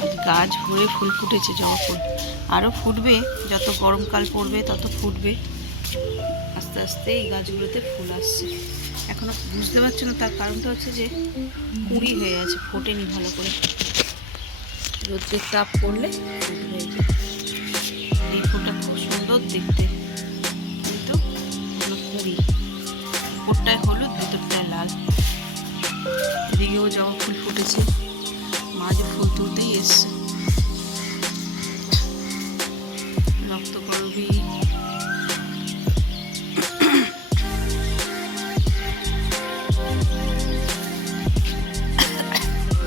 আজ গাছ ভরে ফুল ফুটেছে, জবা ফুল আরও ফুটবে, যত গরমকাল পড়বে তত ফুটবে। আস্তে আস্তে এই গাছগুলোতে ফুল আসছে। এখনও বুঝতে পারছো না, তার কারণটা হচ্ছে যে কুঁড়ি হয়ে আছে, ফোটেনি ভালো করে। রোদ্রের তাপ পড়লে কুঁড়ি হয়ে যায়। এই ফুলটা খুব সুন্দর দেখতে, কিন্তু কোনো কুঁড়ি, উপরটায় হলুদ ভিতরটায় লাল। এদিকেও জবা ফুল ফুটেছে, মা যে ফুল তুলতেই এসছে। রক্তকরবী,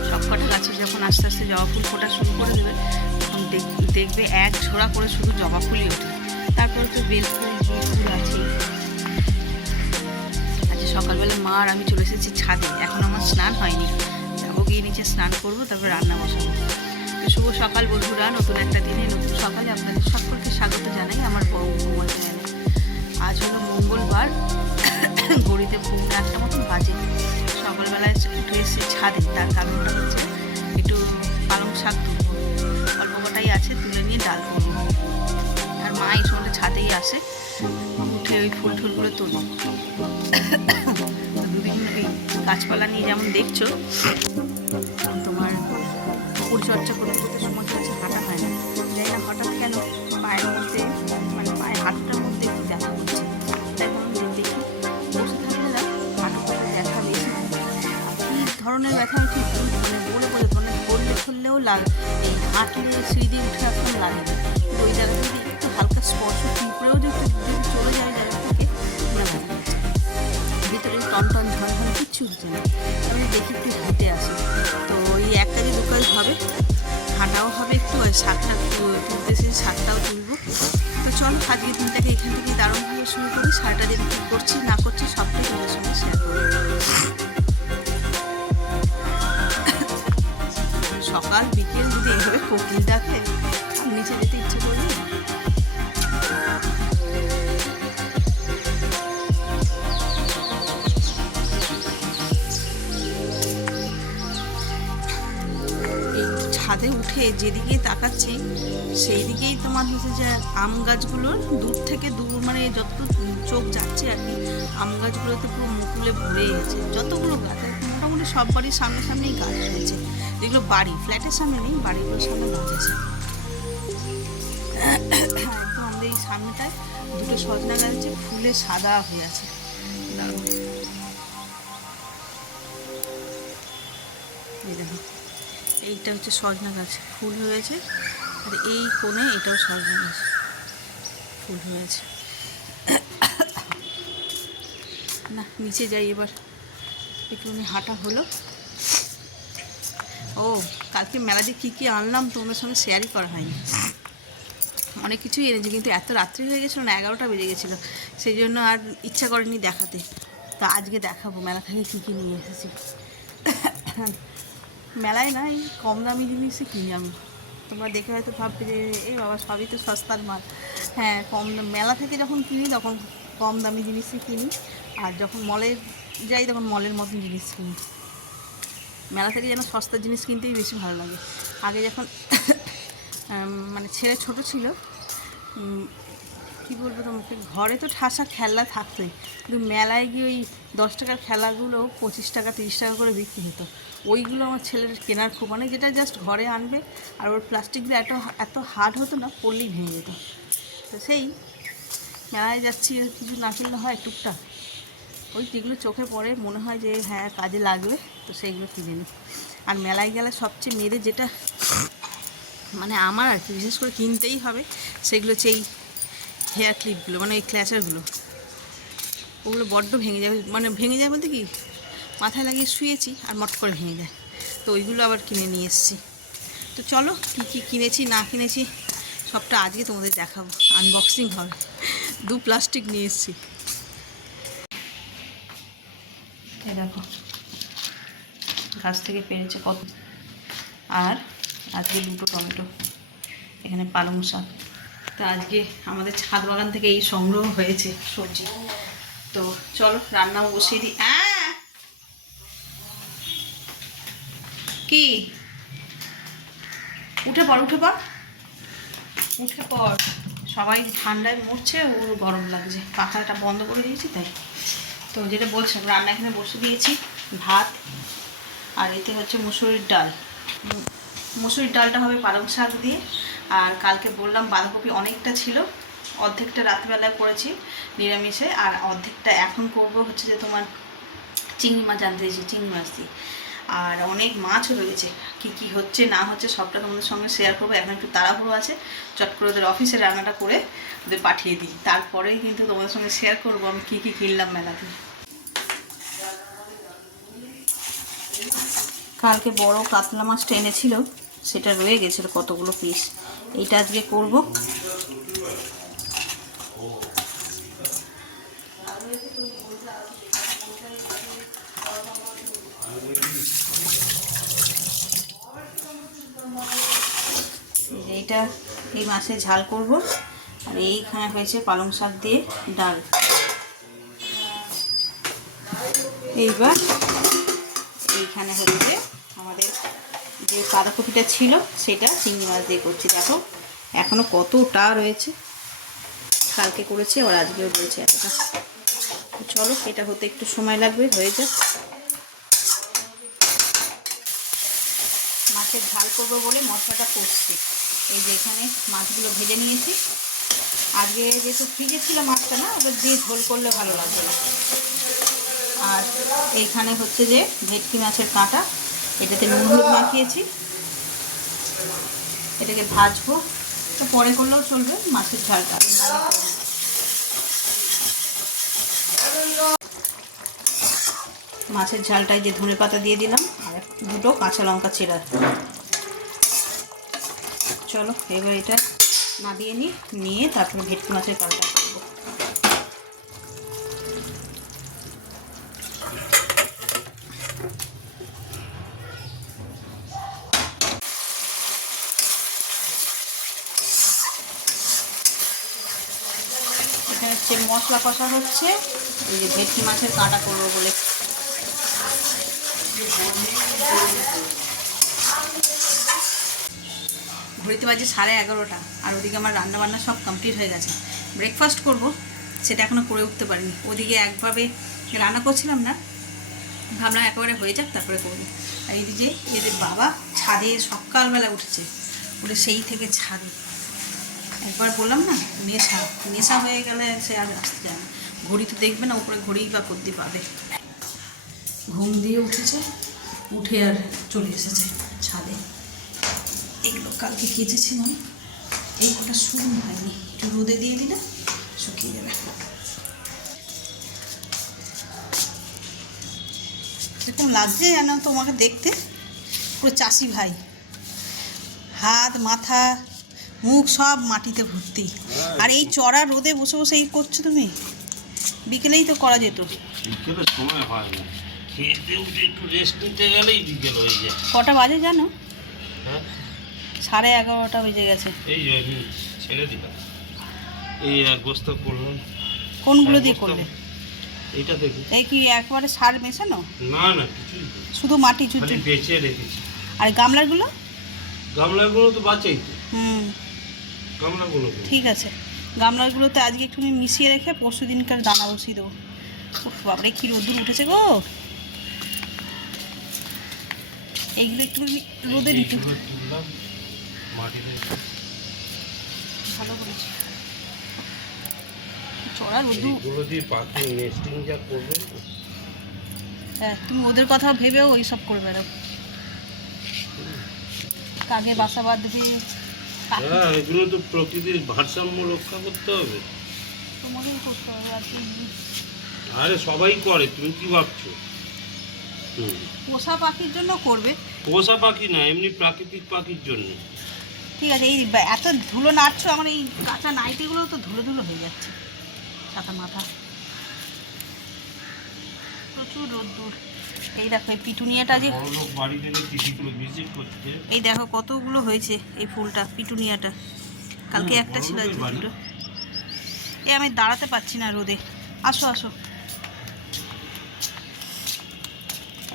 সবকটা গাছে যখন আস্তে আস্তে জবা ফুল ফোটা শুরু করে দেবে, তখন দেখবে এক ঝোড়া করে শুধু জবা ফুলই ওঠে। তারপরে তো বেল ফুল, জুঁই ফুল আছে। আজকে সকালবেলা মা আর আমি চলে এসেছি ছাদে। এখন আমার স্নান হয়নি, যাবো গিয়ে নিচে স্নান করবো, তারপর রান্না বসাবো। তো শুভ সকাল বন্ধুরা, নতুন একটা দিনে নতুন সকালে আপনাদের সকলকে স্বাগত জানাই আমার বড় বৌমা চ্যানেলে। আজ হলো মঙ্গলবার, ঘড়িতে পৌনে 8টা মতন বাজে। সকালবেলায় উঠে এসেছি ছাদে, তার কারণটা হচ্ছে একটু পালং শাক তুলবো, অল্প কটাই আছে, তুলে নিয়ে ডাল করবো। আর মা এই সময়টা ছাদেই আসে, উঠে ওই ফুল টুলগুলো তুলবো। দুদিন ওই গাছপালা নিয়ে যেমন দেখছো, তোমার পরিচর্যা করতে করতে সময় হচ্ছে হাঁটা হয় না। যাই না হঠাৎ কেন পায়ের মধ্যে, মানে পায়ের হাঁটুটার মধ্যে একটু ব্যথা করছে। তাই বলুন দেখি, বসে থাকলে না হাঁটু পায়ে ব্যথা বেশি। কী ধরনের ব্যথা আমি ঠিক মানে বলে ধরলেও এই হাঁটলে সিঁড়ি দিয়ে উঠে একদম লাগে না। কিন্তু ওই জায়গাটা যদি একটু হালকা স্পর্শ ফিল করেও যদি চলে যায় জায়গা থেকে, ব্যথা করছে ভিতরে, টন ঝন কিচ্ছু হচ্ছে না। আমি দেখি একটু হেঁটে আসি, তো ওই এক কাজে দু কাজ হবে, হাঁটাও হবে একটু, আর শাকটা তুলতেছি, শাকটাও তুলবো। তো চলো আজকে দিনটাকে এখান থেকে দারুণভাবে শুরু করি। সারাটা দিন কী করছি না করছি সবটাই তোমাদের সঙ্গে শেয়ার করবো। সকাল বিকেল যদি এইভাবে কোকিল ডাকে, নিচে যেতে ইচ্ছে করবে। ছাদে উঠে যেদিকেই তাকাচ্ছি সেই দিকেই তোমার হচ্ছে যে আম গাছগুলোর দূর থেকে মানে যত চোখ যাচ্ছে আর কি, আম গাছগুলোতে পুরো মুকুলে ভরে গেছে। যতগুলো গাছ মোটামুটি সব বাড়ির সামনেই গাছ রয়েছে, যেগুলো বাড়ি ফ্ল্যাটের সামনে নেই, বাড়িগুলোর সামনে গাছ আছে। একদম আমাদের এই সামনেটায় দুটো সজনা গাছ আছে, ফুলে সাদা হয়ে আছে, দারুণ। এই দেখো, এইটা হচ্ছে সজনা গাছ, ফুল হয়েছে। আর এই কোণে এটাও সজনা গাছ, ফুল হয়েছে। না নিচে যাই এবার, একটুখানি হাঁটা হলো। ও কালকে মেলা দিয়ে কী কী আনলাম তোমাদের সঙ্গে শেয়ারই করা হয়নি। অনেক কিছুই এনেছি, কিন্তু এত রাত্রি হয়ে গেছিলো না, 11টা বেজে গেছিলো, সেই জন্য আর ইচ্ছা করেনি দেখাতে। তা আজকে দেখাবো মেলা থেকে কী কী নিয়ে এসেছি। মেলায় না এই কম দামি জিনিসই কিনি আমি। তোমরা দেখে হয়তো ভাববে যে এই বাবা সবই তো সস্তার মাল। হ্যাঁ, মেলা থেকে যখন কিনি তখন কম দামি জিনিসই কিনি, আর যখন মলে যাই তখন মলের মতন জিনিস কিনি। মেলা থেকে যেন সস্তার জিনিস কিনতেই বেশি ভালো লাগে। আগে যখন মানে ছেলে ছোট ছিল, কী বলবো তোমাকে, ঘরে তো ঠাসা খেলনা থাকতোই, কিন্তু মেলায় গিয়ে ওই 10 টাকার খেলাগুলো 25 টাকা 30 টাকা করে বিক্রি হতো। ওইগুলো আমার ছেলের কেনার খুব, মানে যেটা জাস্ট ঘরে আনবে, আর ওর প্লাস্টিকগুলো এত হার্ড হতো না, পড়লেই ভেঙে যেত। তো সেই মেলায় যাচ্ছি, কিছু না কিনলে হয় টুকটাক, ওই যেগুলো চোখে পড়ে মনে হয় যে হ্যাঁ কাজে লাগবে, তো সেইগুলো কিনে নিই। আর মেলায় গেলে সবচেয়ে মেয়েদের যেটা মানে আমার আর কি বিশেষ করে কিনতেই হবে, সেগুলো হচ্ছে এই হেয়ার ক্লিপগুলো, মানে এই ক্ল্যাচারগুলো। ওগুলো বড্ড ভেঙে যায়, মানে ভেঙে যায় বলতে কি, মাথায় লাগিয়ে শুয়েছি আর মট করে ভেঙে যায়, তো ওইগুলো আবার কিনে নিয়ে এসেছি। তো চলো কী কী কিনেছি না কিনেছি সবটা আজকে তোমাদের দেখাবো, আনবক্সিং হবে। 2 প্লাস্টিক নিয়ে এসেছি, দেখো গাছ থেকে পেরেছে কত। আর আজকে 2টো টমেটো, এখানে পালং শাক। তো আজকে আমাদের ছাদ বাগান থেকে এই সংগ্রহ হয়েছে সবজি। তো চলো রান্নাও বসিয়ে দিই। কি উঠে পড় উঠে পড় উঠে পড়। সবাই ঠান্ডায় মরছে, ওর গরম লাগছে, পাখাটা বন্ধ করে দিয়েছি তাই। তো যেটা বলছিলাম, রান্না এখানে বসে দিয়েছি, ভাত আর এতে হচ্ছে মুসুরির ডাল। মুসুরির ডালটা হবে পালং শাক দিয়ে। আর কালকে বললাম বাঁধাকপি অনেকটা ছিল, অর্ধেকটা রাত্রিবেলায় করেছি নিরামিষে, আর অর্ধেকটা এখন করব হচ্ছে যে তোমার চিংড়ি মাছ আনতে দিয়েছি, চিংড়ি মাছ দিয়ে। আর অনেক মাছও রয়েছে, কি কি হচ্ছে না হচ্ছে সবটা তোমাদের সঙ্গে শেয়ার করবো। এখন একটু তাড়াহুড়ো আছে, চট করে ওদের অফিসে রান্নাটা করে ওদের পাঠিয়ে দিই, তারপরেই কিন্তু তোমাদের সঙ্গে শেয়ার করবো আমি কী কী কিনলাম মেলাতে। কালকে বড় কাতলা মাছটা এনেছিল, সেটা রয়ে গেছিলো কতগুলো পিস, এইটা আজকে করব। এইটা এই মাছের ঝাল করব। আর এইখানে হয়েছে পালং শাক দিয়ে ডাল। এইবার এইখানে হচ্ছে আমাদের যে বাঁধাকপিটা ছিল সেটা চিংড়ি মাছ দিয়ে করছি। দেখো এখনও কতটা রয়েছে, কালকে করেছি আর আজকেও রয়েছে এতটা। চলো এটা হতে একটু সময় লাগবে, হয়ে যাক। মাছের ঝাল করবো বলে মশলাটা কষছি। এই যে এখানে মাছগুলো ভেজে নিয়েছি। আজকে যেহেতু ফ্রিজে ছিল মাছটা, না ওটা দিয়ে ঝোল করলে ভালো লাগবে না। আর এইখানে হচ্ছে যে ভেটকি মাছের কাঁটা, এটাতে নুন হলুদ মাখিয়েছি, এটাকে ভাজবো। তো পরে করলেও চলবে, মাছের ঝালটা মাছের ঝালটায় যে ধনে পাতা দিয়ে দিলাম আর দুটো কাঁচা লঙ্কা চেরা। চলো এবার এটা নামিয়ে নিয়ে তারপরে ভেটকি মাছের কাঁটা করবো। এখানে হচ্ছে মশলা কষা হচ্ছে, এই যে ভেটকি মাছের কাঁটা করবো বলে। ঘড়িতে বাজে 11:30, আর ওদিকে আমার রান্নাবান্না সব কমপ্লিট হয়ে গেছে। ব্রেকফাস্ট করব, সেটা এখনও করে উঠতে পারিনি। ওদিকে একভাবে রান্না করছিলাম না, ভাবলাম একেবারে হয়ে যাক তারপরে করবো। আর এদিকে এদের বাবা ছাদে সকালবেলা উঠেছে, উঠে সেই থেকে ছাদে। একবার বললাম না নেশা হয়ে গেলে সে আর আসতে যায় না। ঘড়ি তো দেখবে না, উপরে ঘড়িই বা করতে পাবে। ঘুম দিয়ে উঠেছে, উঠে আর চলে এসেছে ছাদে। এগুলো কালকে কেচেছিলাম, এই কটা শুকনো হয়নি, একটু রোদে দিয়ে দিলে শুকিয়ে যাবে। এরকম লাগছে যেন তোমাকে দেখতে পুরো চাষি ভাই, হাত মাথা মুখ সব মাটিতে ভর্তি। আর এই চড়া রোদে বসে বসে এই করছো তুমি, বিকেলেই তো করা যেত। বিকেলের সময় হয় না, খেতে উঠে একটু রেস্ট নিতে গেলেই বিকেল হয়ে যায়। কটা বাজে জানো? হ্যাঁ 11:30 বেজে গেছে। এই যে আমি ছেড়ে দিলাম, এই এক বস্তা করলাম। কোনগুলো দিয়ে করলে? এইটা দেখি। এই কি একবারে সার মেশানো? না না কিছুই না, শুধু মাটি খালি চুচু। বেঁচে রেখেছি। আর গামলাগুলো? গামলাগুলো তো বাঁচেই তো, হুম গামলাগুলো ঠিক আছে। গামলাগুলোতে আজকে একটুখানি মিশিয়ে রেখে পরশু দিনকার দানা বসিয়ে দেবো। উফ বাবারে কি রোদ্দুর উঠেছে গো। এইগুলো একটুখানি রোদে দিতে তুললাম মাটিতে। ভালো করেছি, চড়া রোদ্দুর। এগুলো দিয়ে পাখি নেস্টিং যা করবে। হ্যাঁ তুমি ওদের কথা ভেবেও ওই সব করে বেড়াও, কাকে বাসা বাঁধবে। হ্যাঁ এগুলো তো প্রকৃতির ভারসাম্য রক্ষা করতে হবে, তোমাকেই করতে হবে। আর কি আরে সবাই করে, তুমি কি ভাবছো? পোষা পাখির জন্য করবে, পোষা পাখি না, এমনি প্রাকৃতিক পাখির জন্য। ঠিক আছে। এই এত ধুলো নাড়ছো, আমার এই কাঁচা নাইটিগুলো তো ধুলো ধুলো হয়ে যাচ্ছে ছাতা মাথা, প্রচুর রোদ্দুর। এই দেখো এই পিটুনিয়াটা যে বড়লোক বাড়ি থেকে চিঠিগুলো ভিজিট করছে। এই দেখো কতগুলো হয়েছে এই ফুলটা, পিটুনিয়াটা। কালকে একটা ছিল, আজকে দুটো। এ আমি দাঁড়াতে পারছি না রোদে। আসো আসো,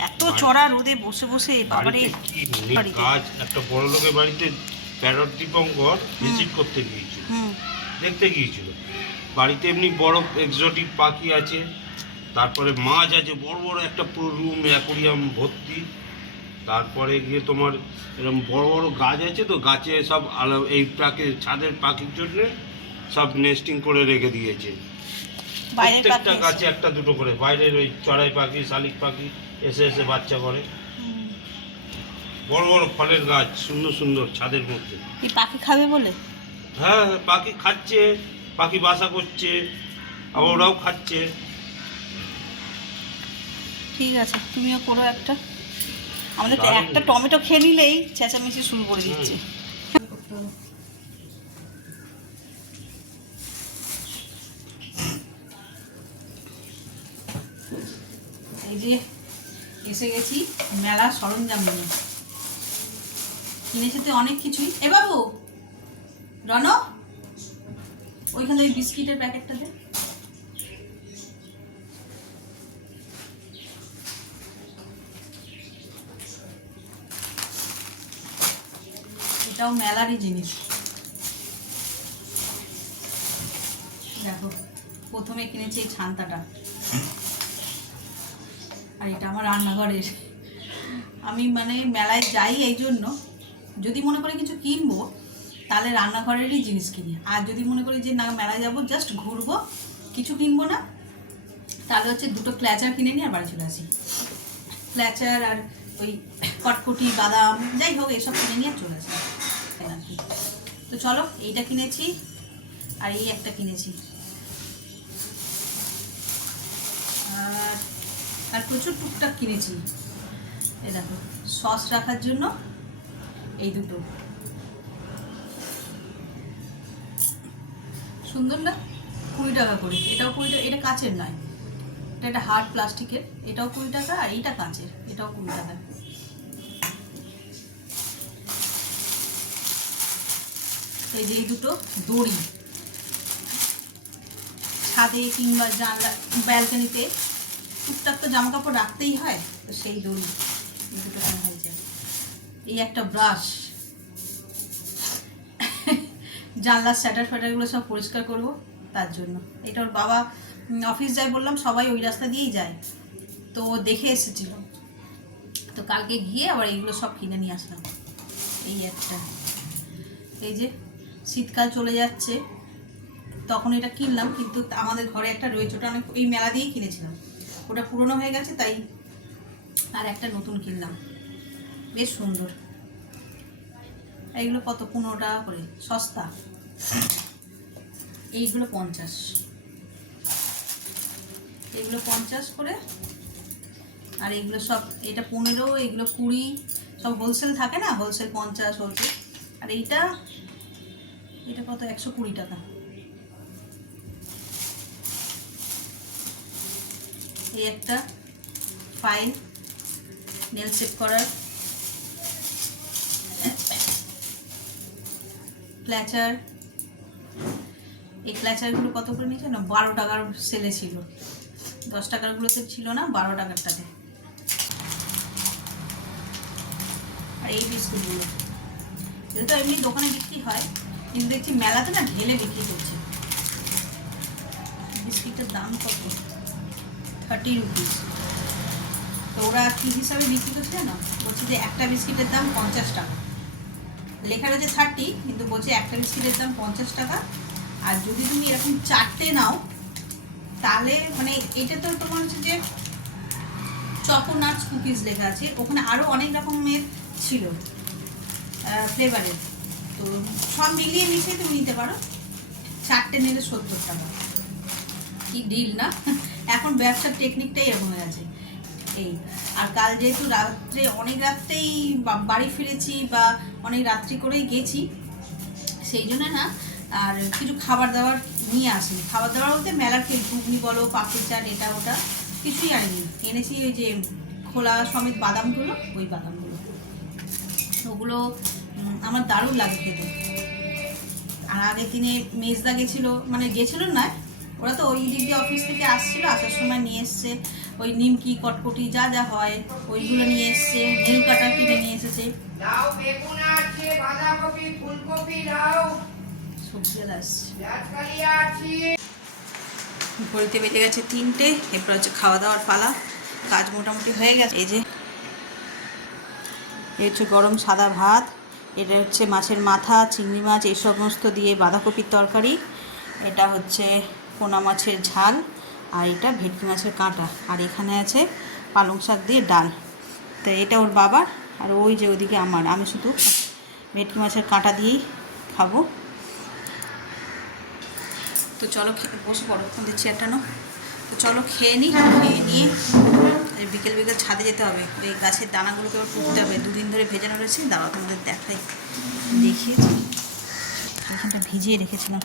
এত চড়া রোদে বসে বসে বাবারে। কাজ একটা বড় লোকের বাড়িতে প্যারট দীপঙ্কর ভিজিট করতে গিয়েছিল, হুম দেখতে গিয়েছিল। বাড়িতে এমনি বড় এক্সোটিক পাখি আছে, তারপরে মাছ আছে, বড় বড় একটা পুরো রুম অ্যাকোরিয়াম ভর্তি। তারপরে গিয়ে তোমার এরকম বড় বড় গাছ আছে, তো গাছে সব এই ছাদের পাখির জন্য সব নেস্টিং করে রেখে দিয়েছে। বাইরের প্রত্যেকটা পাখি গাছে একটা দুটো করে, বাইরের ওই চড়াই পাখি শালিক পাখি এসে এসে বাচ্চা করে। বড় বড় ফলের গাছ সুন্দর সুন্দর ছাদের মধ্যে। এই পাখি খাবে বলে? হ্যাঁ, পাখি খাচ্ছে, পাখি বাসা করছে, আবার ওরাও খাচ্ছে। ঠিক আছে, তুমিও করো একটা। আমাদের তো দারুণ। একটা টমেটো খেয়ে নিলেই চেঁচামেচি শুরু করে দিচ্ছে। এই যে এসে গেছি মেলা সরঞ্জাম নিয়ে। কিনেছে তো অনেক কিছুই। এ বাবু, রণ, ওইখানে ওই বিস্কিটের প্যাকেটটা দে। এটাও মেলারই জিনিস। দেখো, প্রথমে কিনেছি এই ছান্তাটা, আর এটা আমার রান্নাঘরের। আমি মানে মেলায় যাই এই জন্য, যদি মনে করি কিছু কিনবো তাহলে রান্নাঘরেরই জিনিস কিনি। আর যদি মনে করি যে না মেলায় যাবো জাস্ট ঘুরবো, কিছু কিনবো না, তাহলে হচ্ছে দুটো ক্ল্যাচার কিনে নিই আর বাড়ি চলে আসি। ক্ল্যাচার আর ওই কটকটি বাদাম যাই হোক এইসব কিনে নিয়ে চলে আসি আর কি। তো চলো, এইটা কিনেছি আর এই একটা কিনেছি, আর প্রচুর টুকটাক কিনেছি। এই দেখো, সস রাখার জন্য এই দুটো, সুন্দর না? 20 টাকা করে। এটাও 20 টাকা, এটা কাচের নয়, এটা একটা হার্ড প্লাস্টিকের। এটাও 20 টাকা, আর এইটা কাচের, এটাও 20 টাকা। এই যে এই দুটো দড়ি, ছাদে কিংবা জানলা ব্যালকনিতে টুকটাক তো জামা কাপড় রাখতেই হয়, তো সেই দড়ি এই দুটো কেনা হয়েছে। এই একটা ব্রাশ, জানলার স্যাটার ফ্যাটারগুলো সব পরিষ্কার করব তার জন্য। এটা ওর বাবা অফিস যায়, বললাম সবাই ওই রাস্তা দিয়েই যায়, তো ও দেখে এসেছিল, তো কালকে গিয়ে আবার এইগুলো সব কিনে নিয়ে আসলাম। এই একটা, এই যে শীতকাল চলে যাচ্ছে তখন এটা কিনলাম, কিন্তু আমাদের ঘরে একটা রয়েছে, ওটা অনেক এই মেলা দিয়েই কিনেছিলাম, ওটা পুরনো হয়ে গেছে, তাই আর একটা নতুন কিনলাম, বেশ সুন্দর। এইগুলো কত? 15 টাকা করে, সস্তা। এইগুলো 50, এগুলো 50 করে, আর এইগুলো সব, এটা 15, এইগুলো 20, সব হোলসেল থাকে না, হোলসেল 50 হোলসেল। আর এইটা কত? 120 টাকা। এই একটা ফাইল নেল শেপ করার, ক্ল্যাচার। এই ক্ল্যাচারগুলো কত করে নিয়েছে না? 12 টাকার সেলে ছিল, 10 টাকারগুলোতে ছিল না, 12 টাকারটাতে। আর এই বিস্কুটগুলো, এটা তো এমনি দোকানে বিক্রি হয়, কিন্তু দেখছি মেলাতে না ঢেলে বিক্রি করছে। বিস্কিটের দাম কত? 30 রুপিস। তো ওরা কী হিসাবে বিক্রি করছে না, বলছে যে একটা বিস্কিটের দাম 50 টাকা, লেখা রয়েছে 30, কিন্তু বলছে একটা বিস্কিটের দাম 50 টাকা। আর যদি তুমি এরকম 4টে নাও তাহলে, মানে এটা তো তোমার হচ্ছে যে চকোনাটস কুকিজ লেখা আছে, ওখানে আরও অনেক রকমের ছিল ফ্লেভারের, তো সব মিলিয়ে মিশিয়ে তুমি নিতে পারো। 4টে নিলে 70 টাকা। কি ডিল না? এখন ব্যবসার টেকনিকটাই এরকম হয়ে গেছে। এই, আর কাল যেহেতু রাত্রে অনেক রাত্রেই বাড়ি ফিরেছি, বা অনেক রাত্রি করেই গেছি, সেই জন্য না আর কিছু খাবার দাবার নিয়ে আসিনি। খাবার দাবার বলতে মেলার ঘুগনি বলো, পাপড়ি চাট, এটা ওটা কিছুই আনিনি। এনেছি ওই যে খোলা সমেত বাদামগুলো, ওই বাদামগুলো, ওগুলো আমার দারুণ লাগে খেতে। আর আগের দিনে মেজদা গেছিলো, মানে গেছিলো না, ওরা তো ওই দিক দিয়ে অফিস থেকে আসছিলো, আসার সময় নিয়ে এসছে ওই নিমকি, কটকটি যা যা হয় ওইগুলো নিয়ে এসছে, নীল কাটা কিনে নিয়ে এসেছে। ফুলকপি লাউ সবজি আসছে। রাজকালিয়া আছে। ঘড়িতে বেজে গেছে 3টে, এরপর হচ্ছে খাওয়া দাওয়ার পালা। কাজ মোটামুটি হয়ে গেছে। এই যে এই হচ্ছে গরম সাদা ভাত, এটা হচ্ছে মাছের মাথা, চিংড়ি মাছ এই সমস্ত দিয়ে বাঁধাকপির তরকারি, এটা হচ্ছে পোনা মাছের ঝাল, আর এটা ভেটকি মাছের কাঁটা, আর এখানে আছে পালং শাক দিয়ে ডাল। তো এটা ওর বাবার, আর ওই যে ওইদিকে আমার, আমি শুধু ভেটকি মাছের কাঁটা দিয়েই খাবো। তো চলো বসে পড়ো, তোমাদের চেয়ারটা নাও। তো চলো খেয়ে নিই, খেয়ে নিয়ে বিকেল বিকেল ছাদে যেতে হবে, এই গাছের দানাগুলোকে এবার পুঁততে হবে, 2 দিন ধরে ভেজানো রয়েছে। দাঁড়াও তোমাদের দেখাই, দেখিয়েছি এখানটা ভিজিয়ে রেখেছিলাম,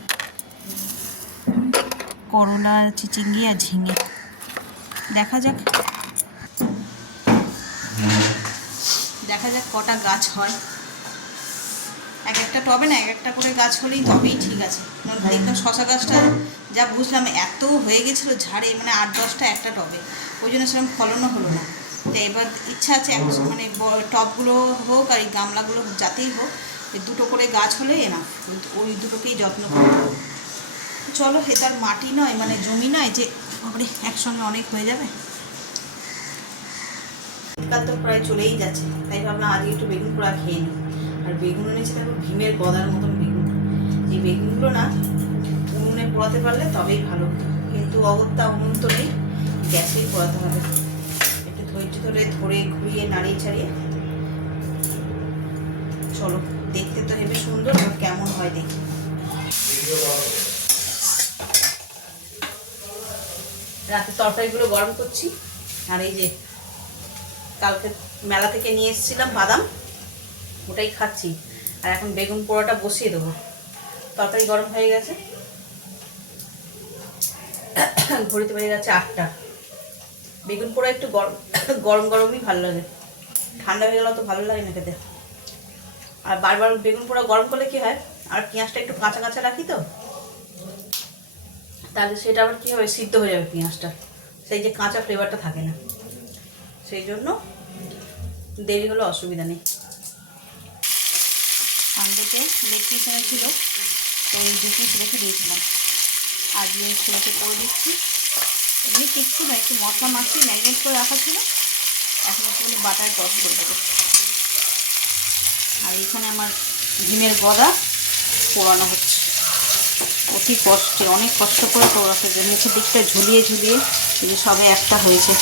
করলা, চিচিঙ্গি আর ঝিঙে। দেখা যাক কটা গাছ হয়। এক একটা টবে না এক একটা করে গাছ হলেই তবেই ঠিক আছে। দেখলাম শশা গাছটা যা বুঝলাম এত হয়ে গেছিলো ঝাড়ে, মানে 8-10টা একটা টবে, ওই জন্য সেরকম ফলনও হলো না। তো এবার ইচ্ছা আছে মানে টবগুলো হোক আর এই গামলাগুলো যাতেই হোক, এই 2টো করে গাছ হলে না, ওই দুটোকেই যত্ন করতে হবে। চলো, এ তার মাটি নয়, মানে জমি নয় যে বাবারে একসঙ্গে অনেক হয়ে যাবে। শীতকাল তো প্রায় চলেই যাচ্ছে, তাই ভাবলাম আজকে একটু বেগুন পোড়া খেয়ে নিই। আর বেগুন এনেছে দেখো ভীমের গদার মতন বেগুন। এই বেগুনগুলো না উনুনে পোড়াতে পারলে তবেই ভালো হতো, কিন্তু অগত্যা উনুন তো নেই, গ্যাসেই পোড়াতে হবে। একটু ধৈর্য ধরে ঘুরিয়ে নাড়িয়ে ছাড়িয়ে। চলো, দেখতে তো হেবি সুন্দর, কেমন হয় দেখি। রাতে তরকারিগুলো গরম করছি, আর এই যে কালকে মেলা থেকে নিয়ে এসেছিলাম বাদাম, ওটাই খাচ্ছি। আর এখন বেগুন পোড়াটা বসিয়ে দেবো, তরকারি গরম হয়ে গেছে। ঘড়িতে বেজে গেছে 8টা। বেগুন পোড়া একটু গরম গরমই ভালো লাগে, ঠান্ডা হয়ে গেলে তো ভালো লাগে না খেতে। আর বারবার বেগুন পোড়া গরম করলে কি হয়, আর পেঁয়াজটা একটু কাঁচা কাঁচা রাখি তো, তাহলে সেটা আবার কী হবে, সিদ্ধ হয়ে যাবে পেঁয়াজটা, সেই যে কাঁচা ফ্লেভারটা থাকে না, সেই জন্য দেরি হলে অসুবিধা নেই। সানডেতে লেগ পিস এনেছিল, তো এই 2 পিস রেখে দিয়েছিলাম, আজকে ছেলেকে করে দিচ্ছি। এমনি কিচ্ছু না, একটু মশলা মাখিয়ে ম্যারিনেট করে রাখা ছিল, এখন একটুখানি বাটার টস করে দেবো। আর এখানে আমার ডিমের গদা পোড়ানো হচ্ছে অতি কষ্টে, অনেক কষ্ট করে পোড়াতে হয়েছে, মুখের দিকটা ঝুলিয়ে ঝুলিয়ে, এই সবে একটা হয়েছে।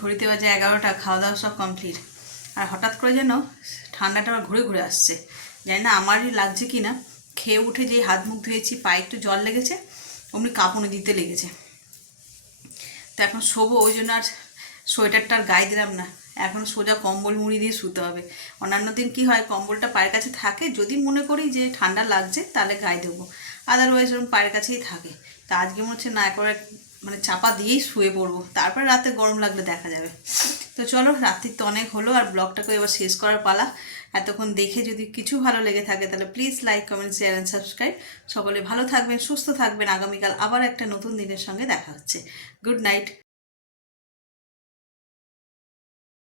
ঘড়িতে বাজে 11টা, খাওয়া দাওয়া সব কমপ্লিট। আর হঠাৎ করে যেন ঠান্ডাটা আমার ঘুরে ঘুরে আসছে, জানি না আমারই লাগছে কি না। খেয়ে উঠে যেই হাত মুখ ধুয়েছি, পায়ে একটু জল লেগেছে, অমনি কাঁপুনি দিতে লেগেছে। তো এখন শোবো, ওই জন্য আর সোয়েটারটা আর গায়ে দিলাম না, এখন সোজা কম্বল মুড়ি দিয়ে শুতে হবে। অন্যান্য দিন কী হয়, কম্বলটা পায়ের কাছে থাকে, যদি মনে করি যে ঠান্ডা লাগছে তাহলে গায়ে দেবো, আদারওয়াইজ ওরকম পায়ের কাছেই থাকে। তা আজকে মনে হচ্ছে না, একবার মানে চাপা দিয়েই শুয়ে পড়বো, তারপর রাতে গরম লাগলে দেখা যাবে। তো চলো, রাত্রির তো অনেক হলো, আর ব্লগটাকে এবার শেষ করার পালা। এতক্ষণ দেখে যদি কিছু ভালো লেগে থাকে তাহলে please like, comment, share and subscribe. সকলে ভালো থাকবেন, সুস্থ থাকবেন। আগামীকাল আবার একটা নতুন দিনের সঙ্গে দেখা হচ্ছে। Good night.